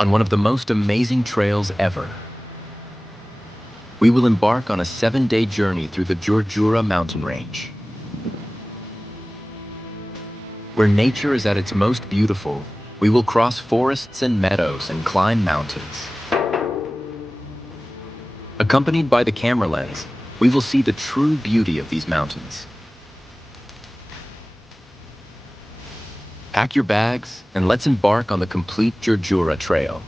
on one of the most amazing trails ever. We will embark on a 7-day journey through the Gurjura mountain range, where nature is at its most beautiful. We will cross forests and meadows and climb mountains. Accompanied by the camera lens, we will see the true beauty of these mountains. Pack your bags and let's embark on the complete Gurjura trail.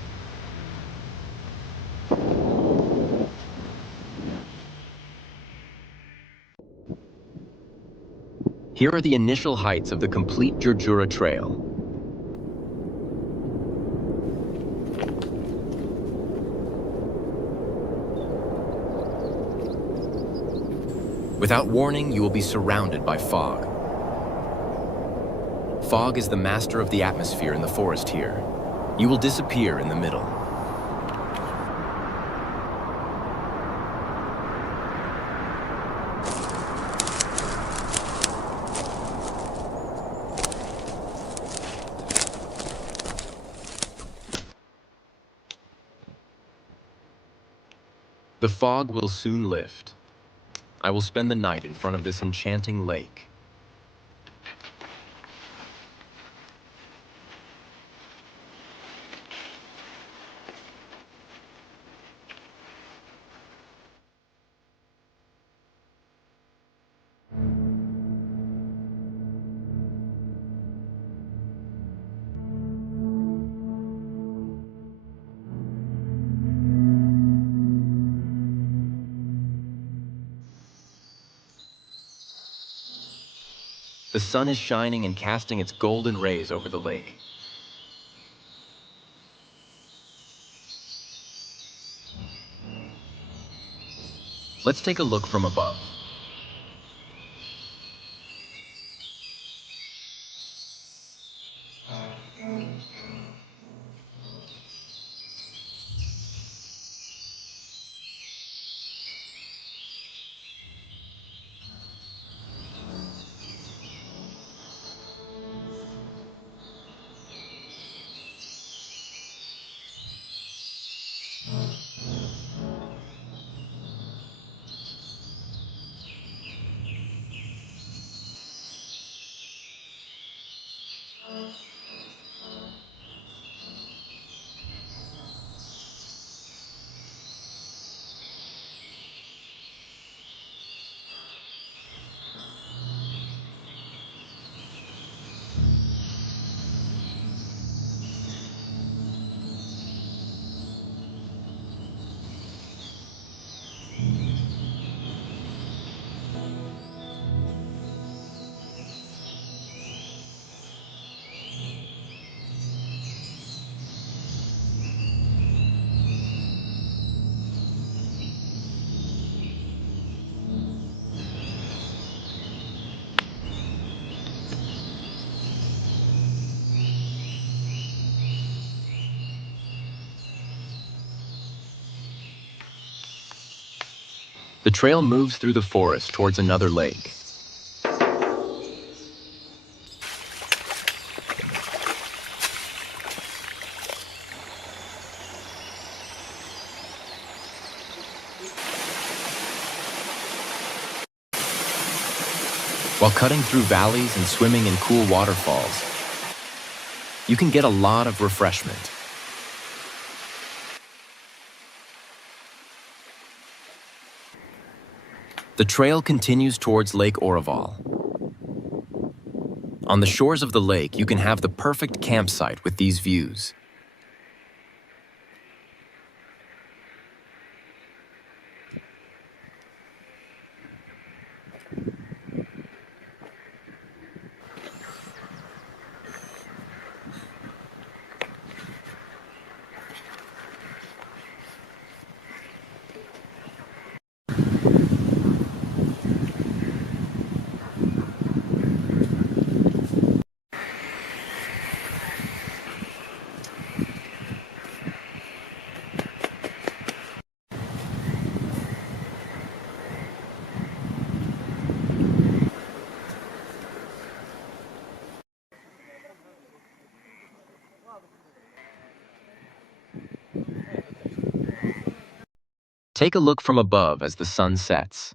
Here are the initial heights of the complete Gurjura trail. Without warning, you will be surrounded by fog. Fog is the master of the atmosphere in the forest here. You will disappear in the middle. The fog will soon lift. I will spend the night in front of this enchanting lake. The sun is shining and casting its golden rays over the lake. Let's take a look from above. The trail moves through the forest towards another lake. While cutting through valleys and swimming in cool waterfalls, you can get a lot of refreshment. The trail continues towards Lake Oraval. On the shores of the lake, you can have the perfect campsite with these views. Take a look from above as the sun sets.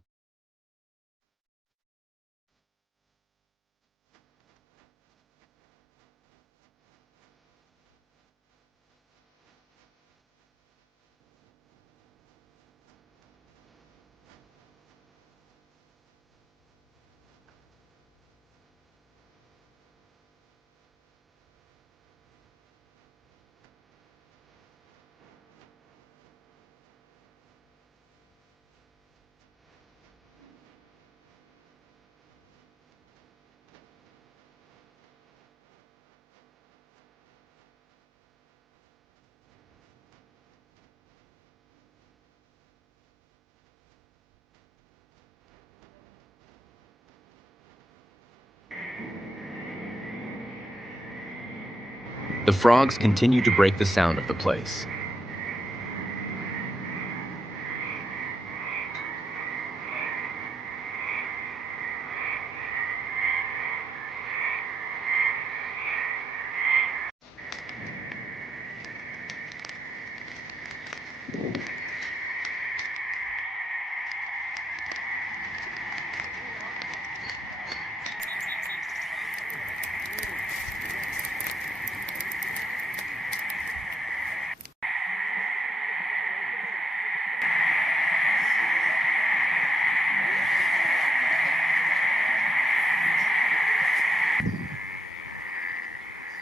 The frogs continue to break the sound of the place.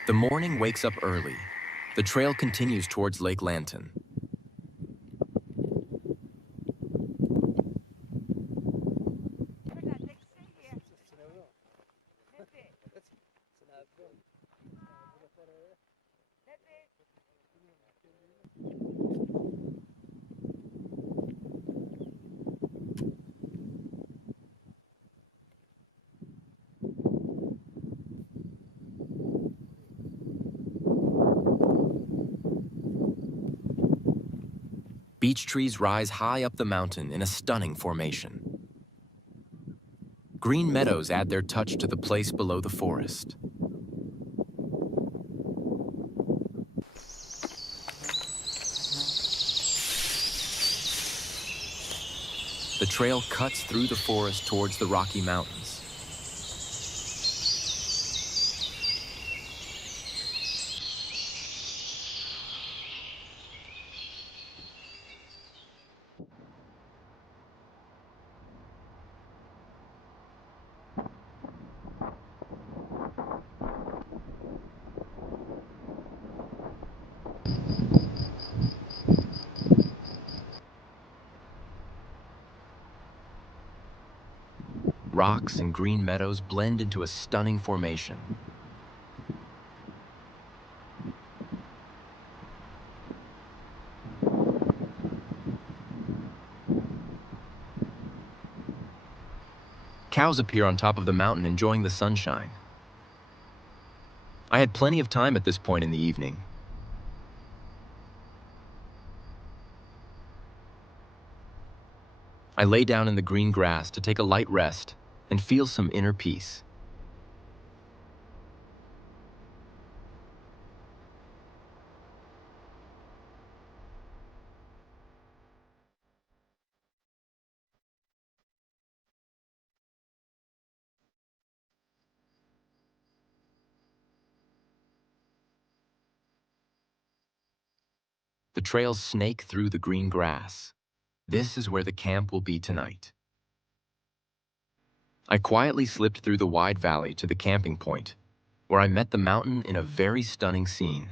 The morning wakes up early. The trail continues towards Lake Lanton. Beech trees rise high up the mountain in a stunning formation. Green meadows add their touch to the place below the forest. The trail cuts through the forest towards the Rocky Mountains. Rocks and green meadows blend into a stunning formation. Cows appear on top of the mountain enjoying the sunshine. I had plenty of time at this point in the evening. I lay down in the green grass to take a light rest and feel some inner peace. The trails snake through the green grass. This is where the camp will be tonight. I quietly slipped through the wide valley to the camping point, where I met the mountain in a very stunning scene.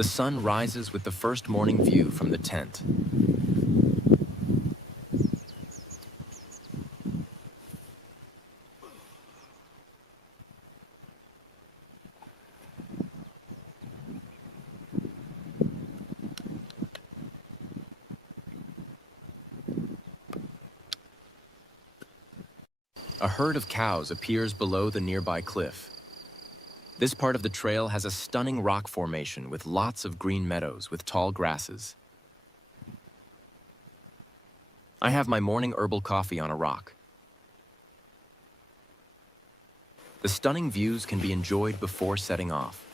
The sun rises with the first morning view from the tent. A herd of cows appears below the nearby cliff. This part of the trail has a stunning rock formation with lots of green meadows with tall grasses. I have my morning herbal coffee on a rock. The stunning views can be enjoyed before setting off.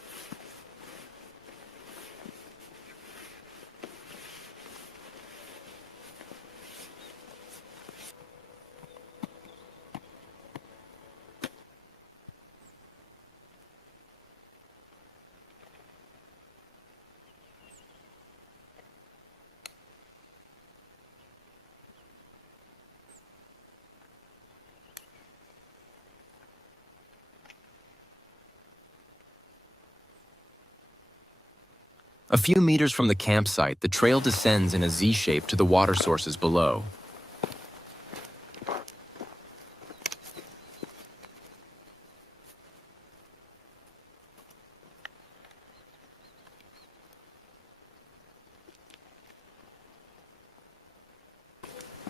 A few meters from the campsite, the trail descends in a Z-shape to the water sources below.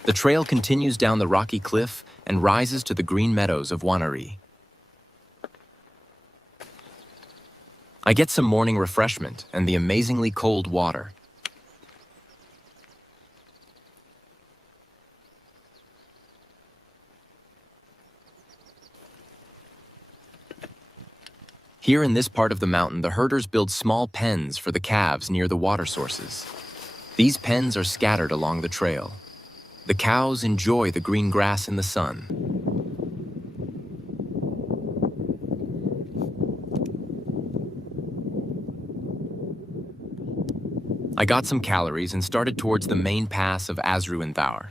The trail continues down the rocky cliff and rises to the green meadows of Wanari. I get some morning refreshment and the amazingly cold water. Here in this part of the mountain, the herders build small pens for the calves near the water sources. These pens are scattered along the trail. The cows enjoy the green grass in the sun. I got some calories and started towards the main pass of Azru and Dzair.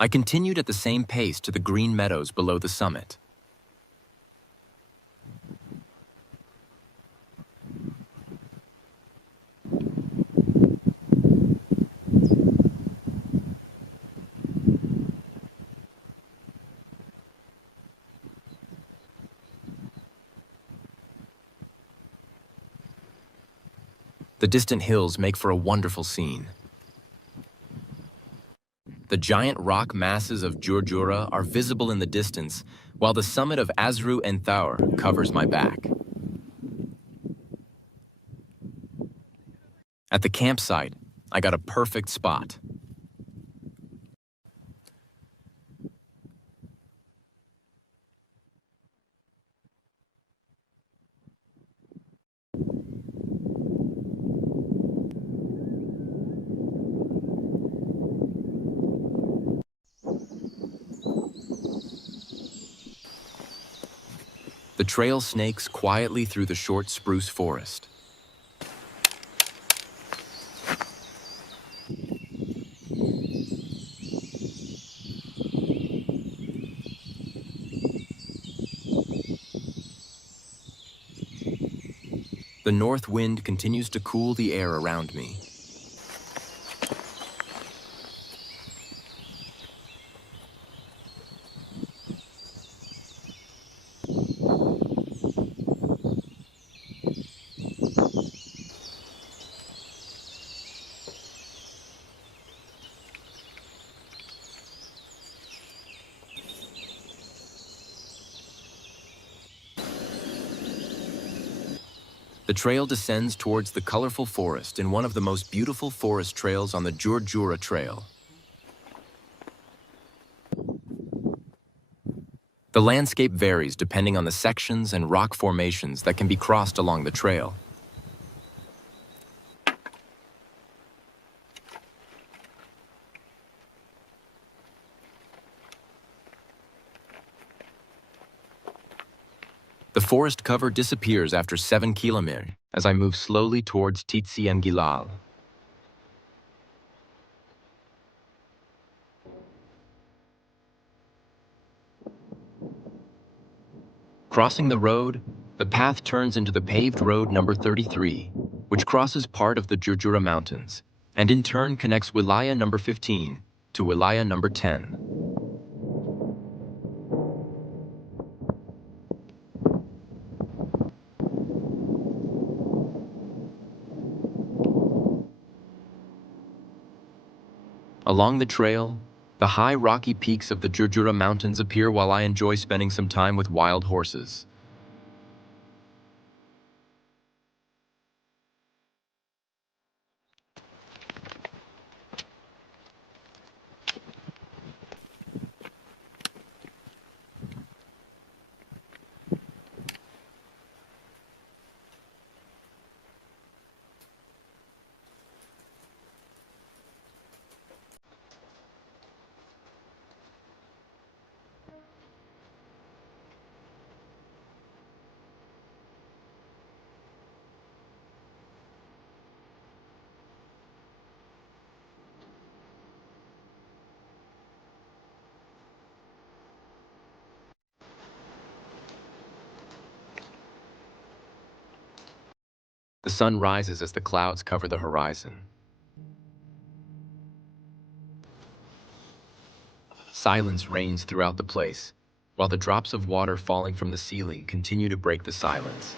I continued at the same pace to the green meadows below the summit. The distant hills make for a wonderful scene. The giant rock masses of Gurjura are visible in the distance, while the summit of Azru and Dzair covers my back. At the campsite, I got a perfect spot. The trail snakes quietly through the short spruce forest. The north wind continues to cool the air around me. The trail descends towards the colorful forest in one of the most beautiful forest trails on the Gurjura Trail. The landscape varies depending on the sections and rock formations that can be crossed along the trail. The forest cover disappears after 7 kilometers as I move slowly towards Titsi and Gilal. Crossing the road, the path turns into the paved road number 33, which crosses part of the Jurjura Mountains, and in turn connects Wilaya number 15 to Wilaya number 10. Along the trail, the high rocky peaks of the Jurjura Mountains appear while I enjoy spending some time with wild horses. The sun rises as the clouds cover the horizon. Silence reigns throughout the place, while the drops of water falling from the ceiling continue to break the silence.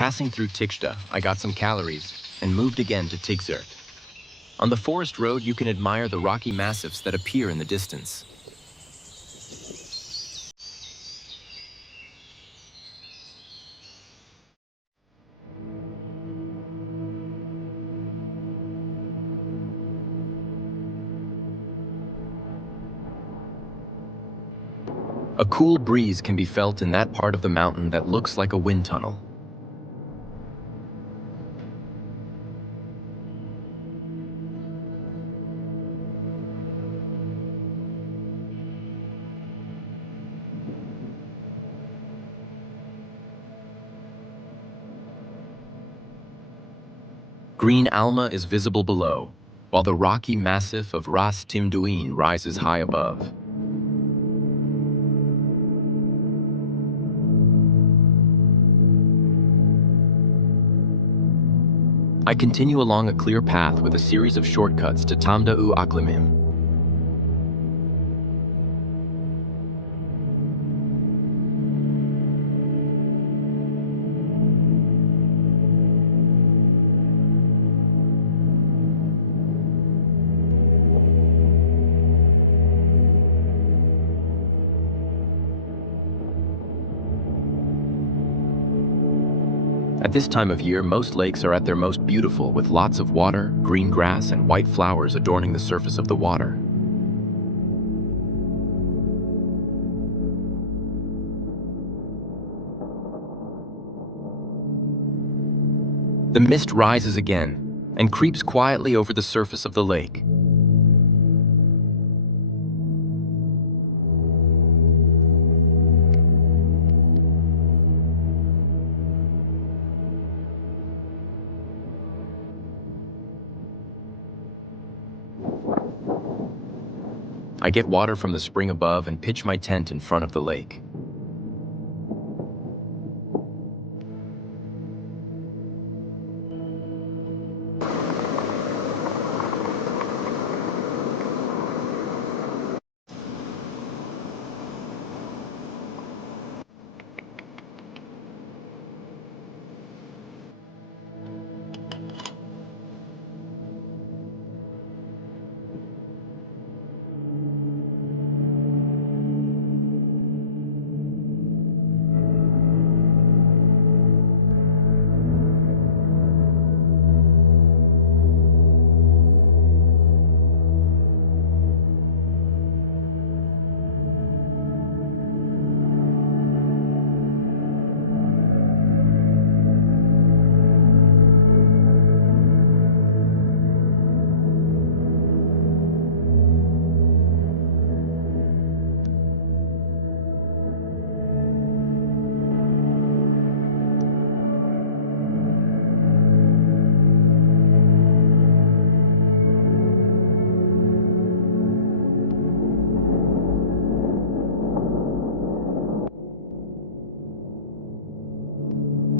Passing through Tixta, I got some calories and moved again to Dzair. On the forest road, you can admire the rocky massifs that appear in the distance. A cool breeze can be felt in that part of the mountain that looks like a wind tunnel. Green Alma is visible below, while the rocky massif of Ras Timduin rises high above. I continue along a clear path with a series of shortcuts to Tamda'u Aklimim. At this time of year, most lakes are at their most beautiful, with lots of water, green grass, and white flowers adorning the surface of the water. The mist rises again and creeps quietly over the surface of the lake. I get water from the spring above and pitch my tent in front of the lake.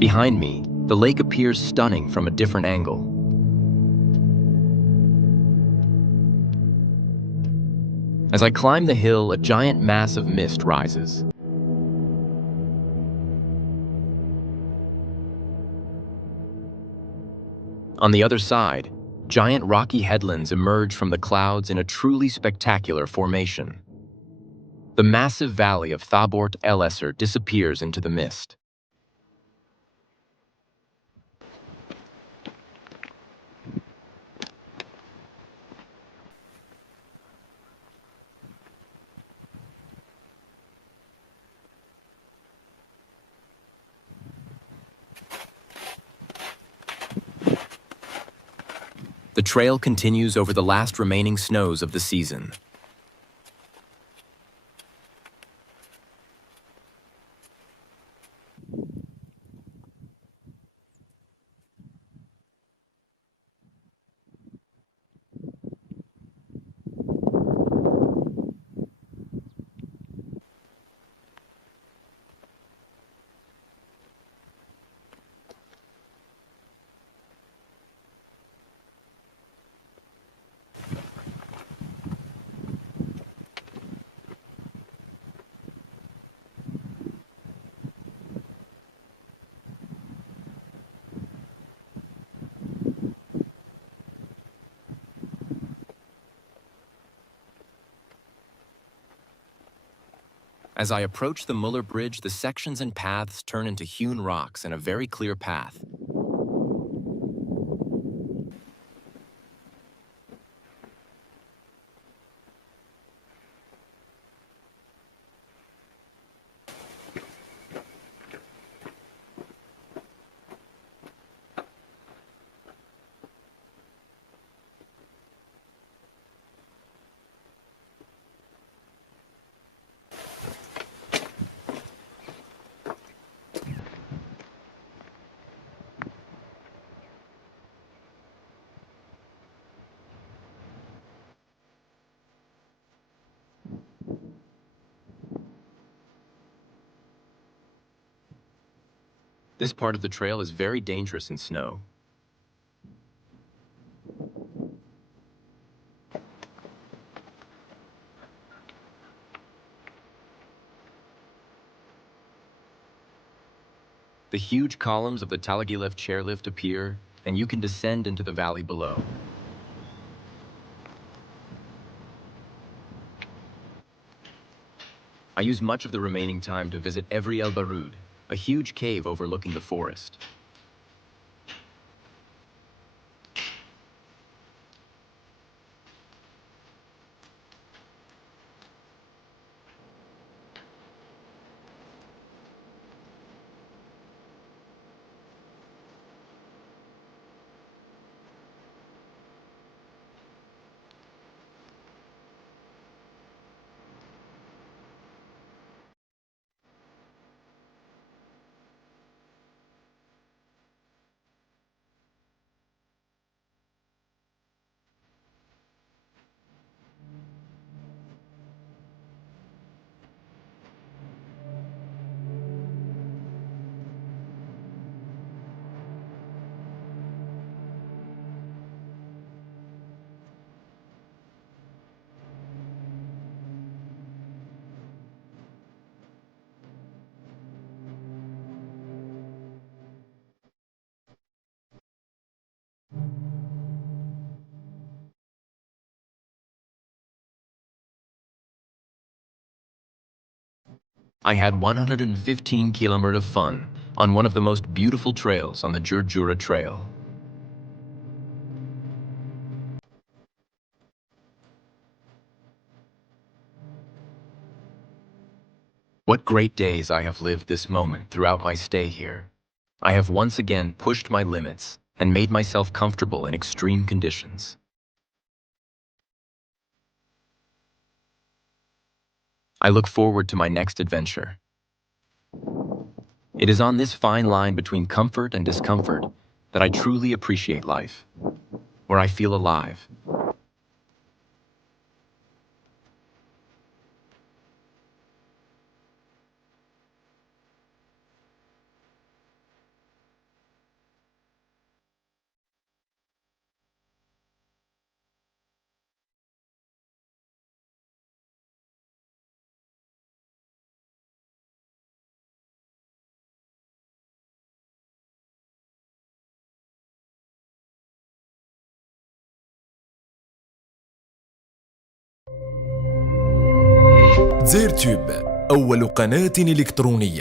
Behind me, the lake appears stunning from a different angle. As I climb the hill, a giant mass of mist rises. On the other side, giant rocky headlands emerge from the clouds in a truly spectacular formation. The massive valley of Thabort El-Esser disappears into the mist. The trail continues over the last remaining snows of the season. As I approach the Muller Bridge, the sections and paths turn into hewn rocks and a very clear path. This part of the trail is very dangerous in snow. The huge columns of the Talagilev chairlift appear, and you can descend into the valley below. I use much of the remaining time to visit Evri El Barud, a huge cave overlooking the forest. I had 115 kilometers of fun on one of the most beautiful trails on the Gurjura Trail. What great days I have lived this moment throughout my stay here. I have once again pushed my limits and made myself comfortable in extreme conditions. I look forward to my next adventure. It is on this fine line between comfort and discomfort that I truly appreciate life, where I feel alive. دزاير تيوب، أول قناة إلكترونية